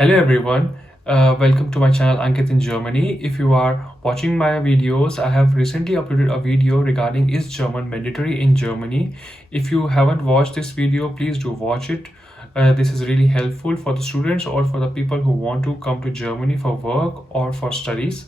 Hello everyone, welcome to my channel Ankit in Germany. If you are watching my videos, I have recently uploaded a video regarding is German mandatory in Germany. If you haven't watched this video, please do watch it. This is really helpful for the students or for the people who want to come to Germany for work or for studies.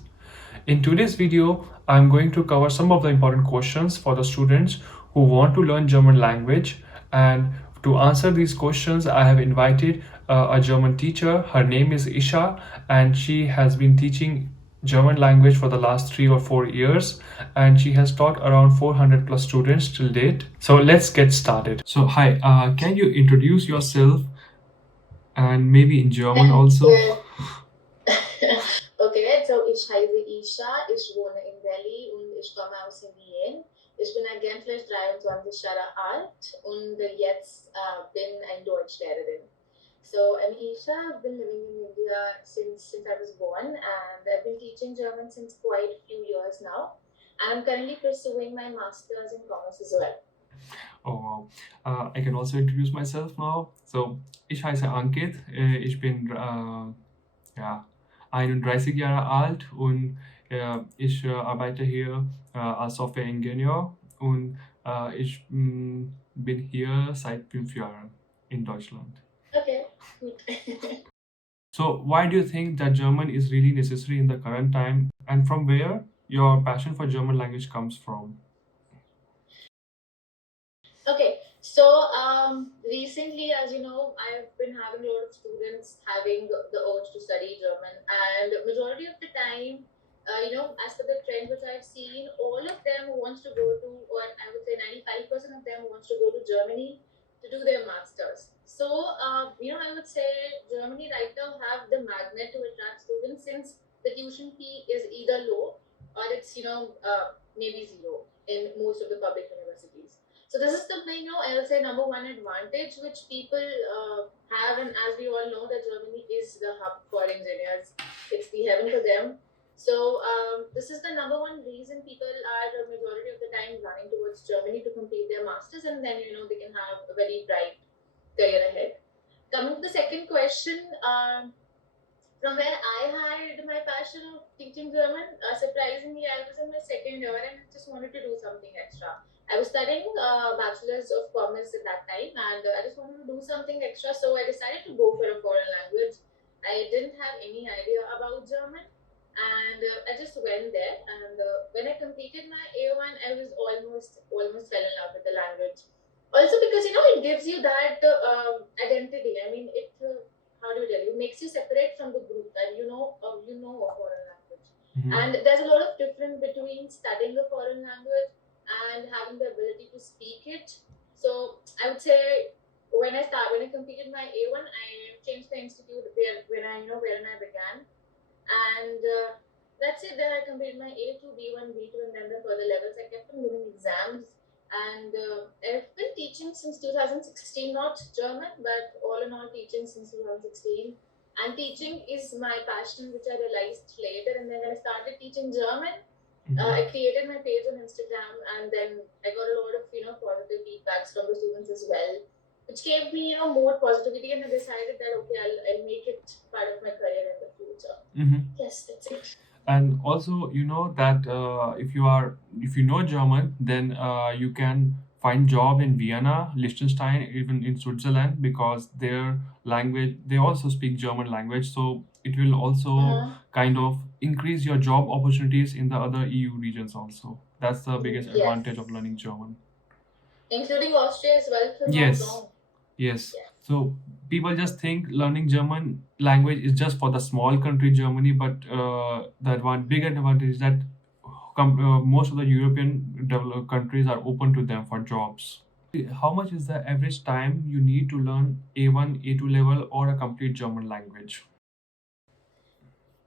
In today's video, I'm going to cover some of the important questions for the students who want to learn German language. And to answer these questions, I have invited a German teacher. Her name is Isha, and she has been teaching German language for the last 3 or 4 years, and she has taught around 400 plus students till date. So let's get started. So, hi, can you introduce yourself and maybe in German also? Okay, so ich heiße Isha, ich wohne in Delhi und ich komme aus Indien. Ich bin eigentlich 23 Jahre alt und jetzt bin eine Deutschlehrerin. So I'm Isha, I've been living in India since I was born and I've been teaching German since quite a few years now. And I'm currently pursuing my master's in commerce as well. Oh, wow. I can also introduce myself now. So, ich heiße Ankit. Ich bin ja, 31 Jahre alt und ich arbeite hier als Softwareingenieur und ich bin hier seit 5 Jahren in Deutschland. Okay, good. So, why do you think that German is really necessary in the current time, and from where your passion for German language comes from? Okay, so recently, as you know, I've been having a lot of students having the urge to study German, and majority of the time, as per the trend which I've seen, all of them wants to go to, or I would say 95% of them wants to go to Germany to do their masters. So, I would say Germany right now have the magnet to attract students since the tuition fee is either low or it's maybe zero in most of the public universities. So this is the I will say number one advantage which people have, and as we all know, that Germany is the hub for engineers. It's the heaven for them. So this is the number one reason people are the majority of the time running towards Germany to complete their masters, and then they can have a very bright career ahead. Coming to the second question, from where I had my passion of teaching German, surprisingly, I was in my second year and I just wanted to do something extra. I was studying Bachelor's of Commerce at that time, and I just wanted to do something extra, so I decided to go for a foreign language. I didn't have any idea about German, and I just went there. And when I completed my A1, I was almost fell in love with the language. Also, because it gives you that identity. I mean, it how do you tell you makes you separate from the group, and you know a foreign language. Mhm. And there's a lot of difference between studying a foreign language and having the ability to speak it. So I would say when I completed my A1, I changed the institute wherein I began, and that's it. Then I completed my A2, B1, B2, and then the further levels. I kept on giving exams, and I've been teaching since 2016, not German, but all in all teaching since 2016. And teaching is my passion, which I realized later. And then when I started teaching German, I created my page on Instagram, and then I got a lot of positive feedbacks from the students as well, which gave me more positivity, and I decided that okay, I'll make it part of my career in the future. Yes, that's it. And also, you know that if you know German, then you can find job in Vienna, Liechtenstein, even in Switzerland, because their language they also speak German language. So it will also kind of increase your job opportunities in the other EU regions also. That's the biggest Yes. advantage of learning German. Including Austria as well for not Yes. long. Yes. So people just think learning German language is just for the small country Germany, but the big advantage is that most of the European developed countries are open to them for jobs. How much is the average time you need to learn A1, A2 level or a complete German language?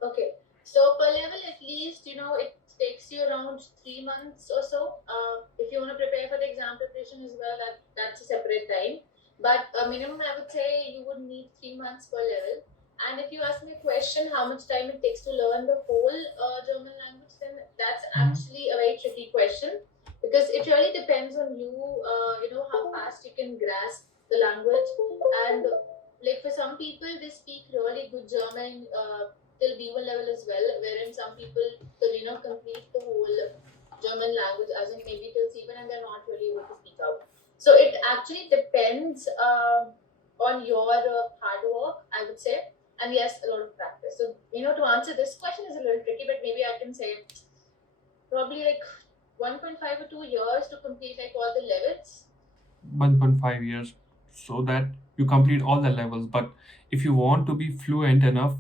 Okay, so per level, at least it takes you around 3 months or so. If you want to prepare for the exam preparation as well, that's a separate time. But a minimum, I would say you would need 3 months per level. And if you ask me a question, how much time it takes to learn the whole German language, then that's actually a very tricky question because it really depends on you. How fast you can grasp the language, and like for some people they speak really good German till B1 level as well, wherein some people will complete the whole German language as in maybe till C1 and they're not really able to speak out. So it actually depends on your hard work, I would say, and yes, a lot of practice. So to answer this question is a little tricky, but maybe I can say probably like 1.5 or 2 years to complete like all the levels. 1.5 years, so that you complete all the levels. But if you want to be fluent enough,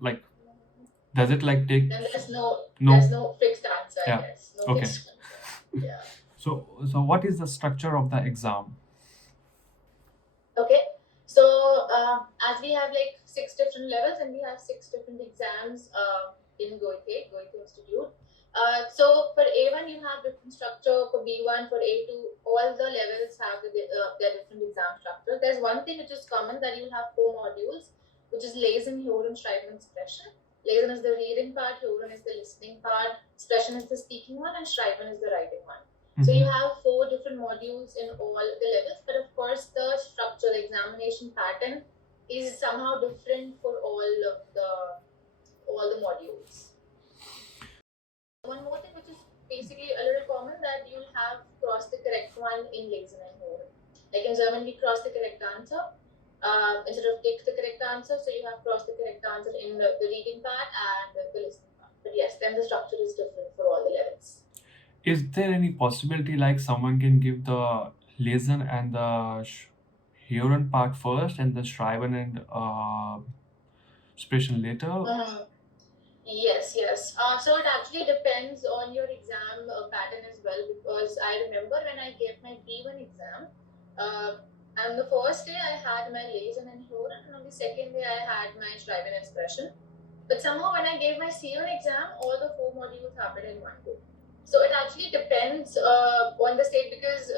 like, does it like take Then there's no no? fixed answer, I Yeah. guess. No Okay. fixed answer. Yeah. So what is the structure of the exam? Okay. So as we have like 6 different levels and we have 6 different exams in Goethe Institute. So for A1 you have different structure, for B1, for A2, all the levels have their different exam structure. There's one thing which is common, that you have 4 modules, which is Lesen, Hören, Schreiben, and Sprechen. Lesen is the reading part, Hören is the listening part, Sprechen is the speaking one, and Schreiben is the writing one. So you have 4 different modules in all the levels, but of course the structure, the examination pattern is somehow different for all the modules. One more thing which is basically a little common, that you'll have cross the correct one in Lesen and Hören. Like in German, we cross the correct answer instead of tick the correct answer. So you have cross the correct answer in the reading part and the listening part. But yes, then the structure is different for all the levels. Is there any possibility like someone can give the Lesen and the Hören part first and the Schreiben and Sprechen later? Yes. So it actually depends on your exam pattern as well, because I remember when I gave my B1 exam, on the first day I had my Lesen and Hören, and on the second day I had my Schreiben and Sprechen. But somehow when I gave my C1 exam, all the 4 modules happened in one go. So it actually depends on the state, because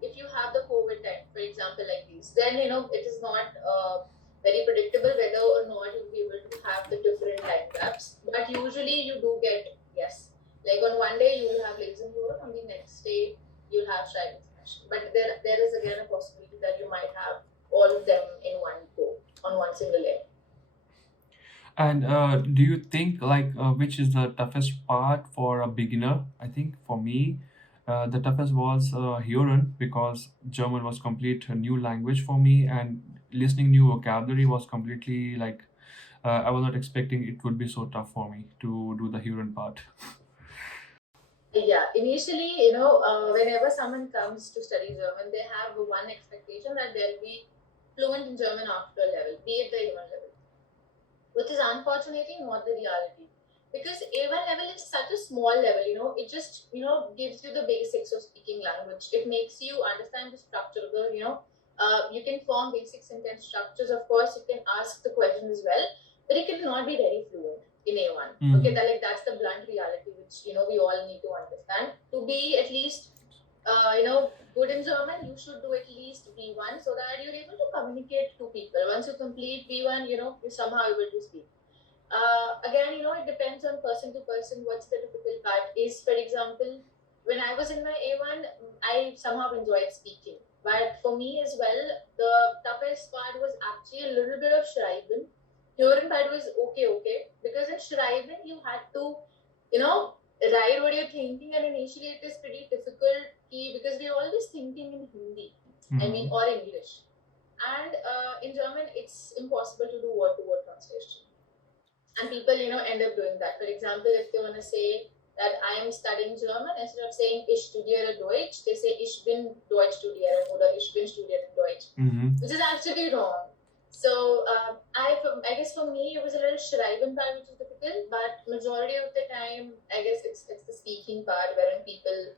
if you have the COVID time, for example, like these, then it is not very predictable whether or not you'll be able to have the different time gaps. But usually you do get yes. Like on one day you will have Lesen Hören, on the next day you'll have Schreiben Sprechen. But there is again a possibility that you might have all of them in one go on one single day. And do you think like which is the toughest part for a beginner? I think for me, the toughest was Hören, because German was complete a new language for me, and listening new vocabulary was completely like I was not expecting it would be so tough for me to do the Hören part. Yeah, initially, whenever someone comes to study German, they have one expectation that they'll be fluent in German after a level, be it the A1 level, which is unfortunately not the reality. Because A1 level is such a small level, it just, gives you the basics of speaking language. It makes you understand the structure of the, you can form basic sentence structures. Of course, you can ask the question as well, but you cannot be very fluent in A1. Okay, that's the blunt reality, which, we all need to understand. To be at least, good in German, you should do at least B1 so that you're able to communicate to people. Once you complete B1, you're somehow able to speak. Again, it depends on person to person what's the difficult part is. For example, when I was in my A1, I somehow enjoyed speaking. But for me as well, the toughest part was actually a little bit of Schreiben. Hearing part was okay. Because in Schreiben, you had to, write what you're thinking, and initially it is pretty difficult because we're always thinking in Hindi, I mean, or English. And in German, it's impossible to do word-to-word translation. And people, end up doing that. For example, if they want to say that I am studying German, instead of saying ich studiere Deutsch, they say ich bin Deutsch studieren oder ich bin studieren Deutsch, which is actually wrong. So I guess for me it was a little Schreiben part which is difficult, but majority of the time I guess it's the speaking part wherein people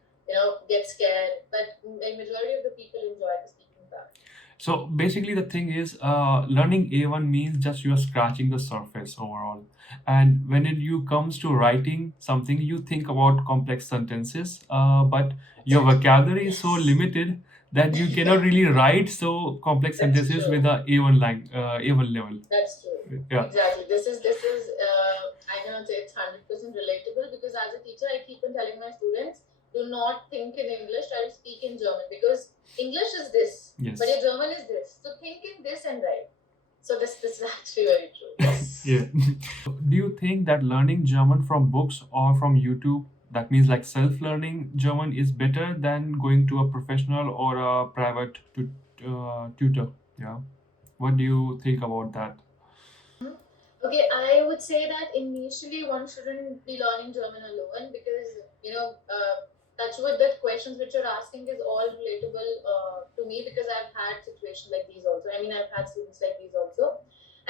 get scared, but the majority of the people enjoy the speaking part. So basically, the thing is, learning A1 means just you are scratching the surface overall. And when you comes to writing something, you think about complex sentences, but your vocabulary is so limited that you cannot really write so complex That's sentences true. with a A1 level. That's true. Yeah. Exactly. This is I cannot say it's 100% relatable, because as a teacher I keep on telling my students, do not think in English, try to speak in German, because English is this, Yes. but your German is this. So think in this and write. So this is actually very true. Yes. Yeah. Do you think that learning German from books or from YouTube, that means like self-learning German, is better than going to a professional or a private tutor? Yeah. What do you think about that? Mhm. Okay, I would say that initially one shouldn't be learning German alone because touch with that questions which you're asking is all relatable to me because I've had situations like these also. I mean, I've had students like these also.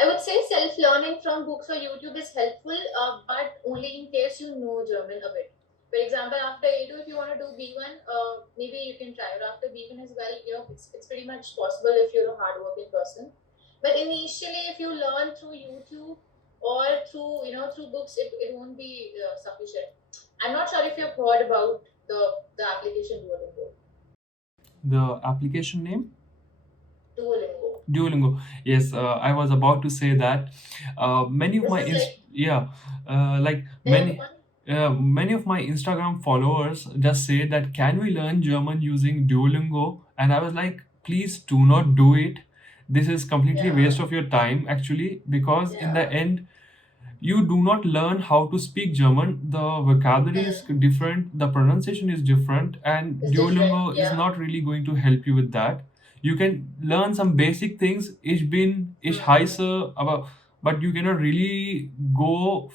I would say self-learning from books or YouTube is helpful, but only in case you know German a bit. For example, after A2, if you want to do B1, maybe you can try. Or after B1 as well, it's pretty much possible if you're a hardworking person. But initially, if you learn through YouTube or through books, it won't be sufficient. I'm not sure if you've heard about the application Duolingo. The application name? Duolingo. Duolingo. Yes, I was about to say that. Many of This my is like yeah, like everyone. many of my Instagram followers just say that can we learn German using Duolingo? And I was like, please do not do it. This is completely Yeah, waste of your time actually, because in the yeah. end you do not learn how to speak German. The vocabulary is Hmm. different, the pronunciation is different, and It's different. Duolingo is Yeah. not really going to help you with that. You can learn some basic things, ich bin, ich Hmm. heiße, but you cannot really go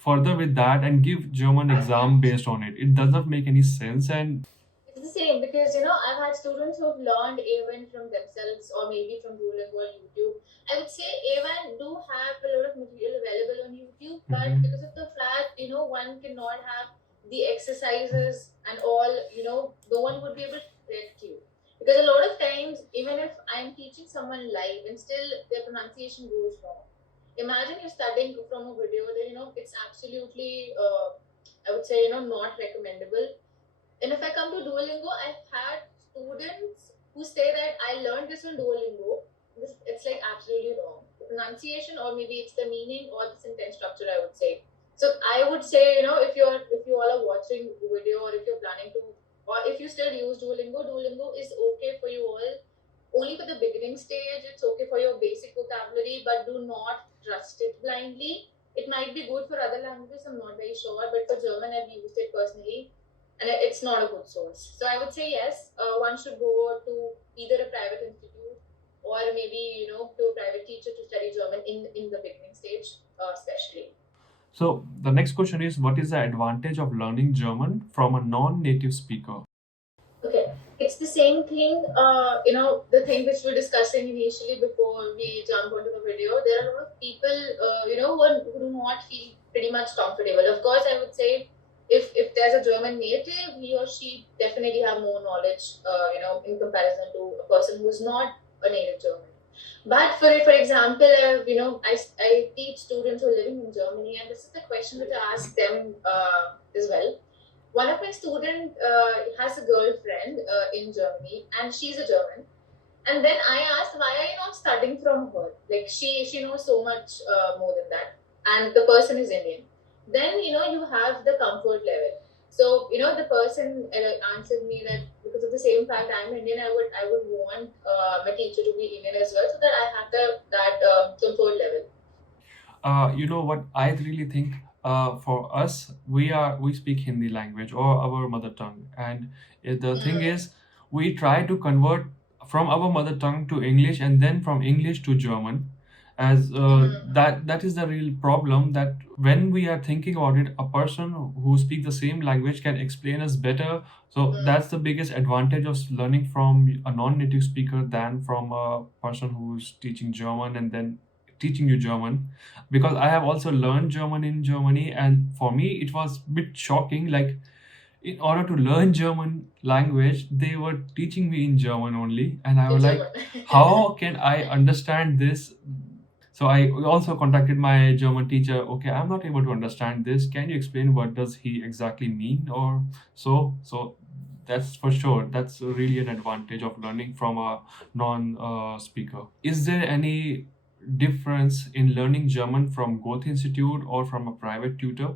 further with that and give German exam based on it. It does not make any sense. And It's the same because I've had students who have learned A1 from themselves or maybe from Duolingo or YouTube. I would say A1 do have a lot of material available on YouTube, but Mhm. because of the fact one cannot have the exercises and all, no one would be able to correct you because a lot of times even if I'm teaching someone live and still their pronunciation goes wrong. Imagine you're studying from a video, then it's absolutely I would say not recommendable. And if I come to Duolingo, I've had students who say that I learned this on Duolingo. It's like absolutely wrong. The pronunciation, or maybe it's the meaning or the sentence structure, I would say. So I would say, if you all are watching video or if you're planning to, or if you still use Duolingo, Duolingo is okay for you all. Only for the beginning stage, it's okay for your basic vocabulary, but do not trust it blindly. It might be good for other languages, I'm not very sure, but for German, I've used it personally and it's not a good source. So I would say yes, one should go to either a private institute or maybe to a private teacher to study German in the beginning stage, especially. So the next question is, what is the advantage of learning German from a non-native speaker? Okay, it's the same thing. The thing which we're discussing initially before we jump onto the video. There are a lot of people, who do not feel pretty much comfortable. Of course, I would say if there's a German native, he or she definitely have more knowledge, in comparison to a person who's not a native German. But for example, I teach students who are living in Germany, and this is the question which I ask them as well. One of my student has a girlfriend in Germany, and she's a German. And then I asked, why are you not studying from her? Like she knows so much more than that, and the person is Indian. Then you have the comfort level. So the person answered me that because of the same fact I'm Indian, I would want my teacher to be Indian as well, so that I have that comfort level. You know what I really think, for us, we speak Hindi language or our mother tongue, and the thing Mm, is we try to convert from our mother tongue to English and then from English to German, as mm-hmm, that is the real problem, that when we are thinking about it, a person who speaks the same language can explain us better. So mm, that's the biggest advantage of learning from a non-native speaker than from a person who's teaching German and then teaching you German, because I have also learned German in Germany, and for me it was a bit shocking. Like, in order to learn German language, they were teaching me in German only, and I in was like, German. how can I understand this? So I also contacted my German teacher. Okay, I'm not able to understand this. Can you explain what does he exactly mean? Or so that's for sure. That's really an advantage of learning from a non-speaker. Is there any difference in learning German from Goethe Institute or from a private tutor?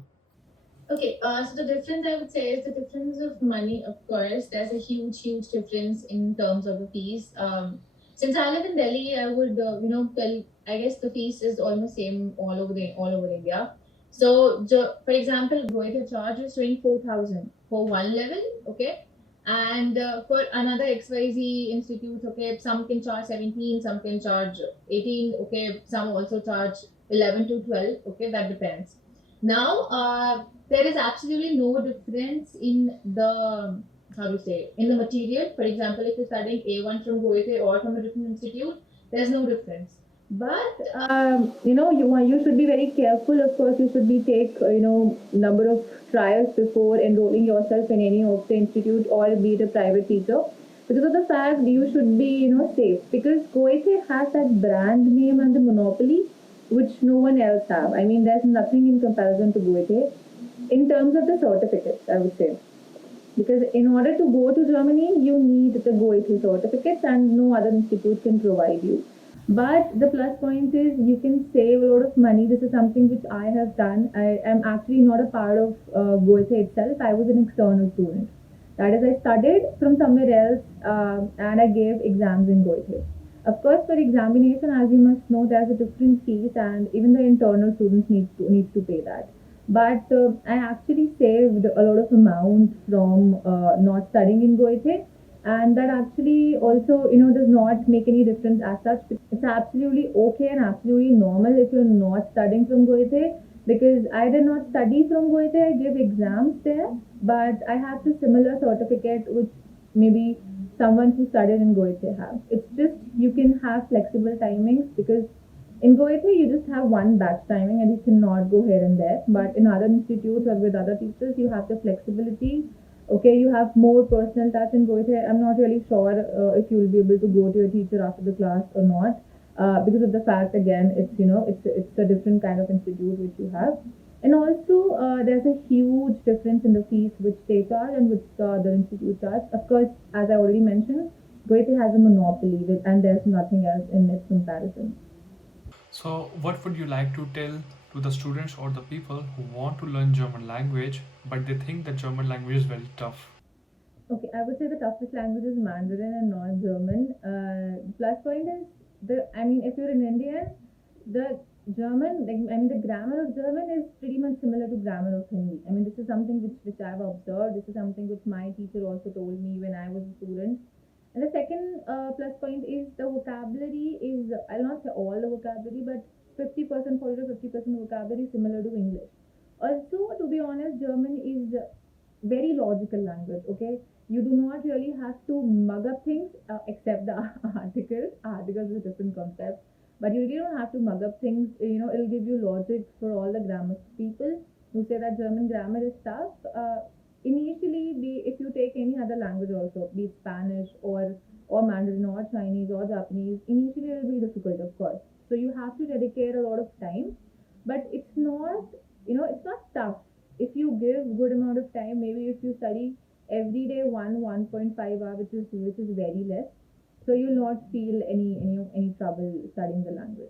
Okay, so the difference I would say is the difference of money. Of course, there's a huge, huge difference in terms of the fees. Since I live in Delhi, I would tell. I guess the fees is almost same all over India. So, for example, Goethe charge is 24,000 for one level, okay, and for another XYZ institutes, okay, some can charge 17, some can charge 18, okay, some also charge 11 to 12, okay, that depends. Now, there is absolutely no difference in the how to say in the material. For example, if you're studying A1 from Goethe or from a different institute, there's no difference. But you should be very careful. Of course, you should be take number of trials before enrolling yourself in any of the institute or be it a private teacher. Because of the fact you should be safe, because Goethe has that brand name and the monopoly which no one else have. I mean, there's nothing in comparison to Goethe in terms of the certificates, I would say. Because in order to go to Germany, you need the Goethe certificates, and no other institute can provide you. But the plus point is you can save a lot of money. This is something which I have done. I am actually not a part of Goethe itself. I was an external student. That is, I studied from somewhere else and I gave exams in Goethe. Of course, for examination, as you must know, there's a different fees, and even the internal students need to pay that. But I actually saved a lot of amount from not studying in Goethe, and that actually also does not make any difference as such. It's absolutely okay and absolutely normal if you're not studying from Goethe, because I did not study from Goethe. I gave exams there, but I have the similar certificate which maybe someone who studied in Goethe have. It's just you can have flexible timings, because in Goethe you just have one batch timing and you cannot go here and there. But in other institutes or with other teachers, you have the flexibility. Okay, you have more personal touch in Goethe. I'm not really sure if you will be able to go to your teacher after the class or not, because of the fact again it's a different kind of institute which you have. And also, there's a huge difference in the fees which they charge and which the other institute charge. Of course, as I already mentioned, Goethe has a monopoly and there's nothing else in its comparison. So, what would you like to tell to the students or the people who want to learn German language but they think that German language is very tough? Okay, I would say the toughest language is Mandarin and not German. Plus point is I mean, if you're an Indian, the German, like, I mean, the grammar of German is pretty much similar to grammar of Hindi. I mean, this is something which I've observed. This is something which my teacher also told me when I was a student. And the second plus point is the vocabulary is, I'll not say all the vocabulary, but 50%, 40 to 50% vocabulary similar to English. Also, to be honest, German is very logical language, okay? You do not really have to mug up things except the articles is a different concept, but you really don't have to mug up things. It'll give you logic. For all the grammar people who say that German grammar is tough, initially if you take any other language also, be it Spanish or Mandarin or Chinese or Japanese, initially it will be difficult, of course. So you have to dedicate a lot of time, but it's not tough if you give good amount of time. Maybe if you study every day 1.5 hour, which is very less, so you'll not feel any trouble studying the language.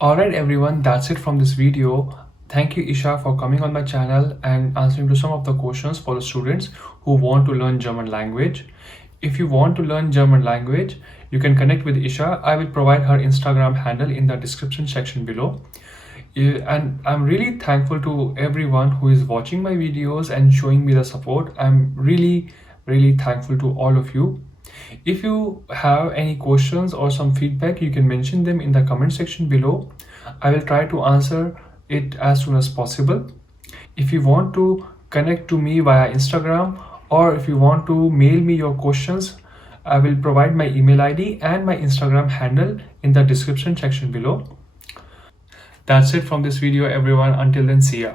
Alright everyone, that's it from this video. Thank you Isha for coming on my channel and answering to some of the questions for the students who want to learn German language. If you want to learn German language, you can connect with Isha. I will provide her Instagram handle in the description section below. And I'm really thankful to everyone who is watching my videos and showing me the support. I'm really thankful to all of you. If you have any questions or some feedback, you can mention them in the comment section below. I will try to answer it as soon as possible. If you want to connect to me via Instagram, or if you want to mail me your questions, I will provide my email ID and my Instagram handle in the description section below. That's it from this video everyone. Until then, see ya.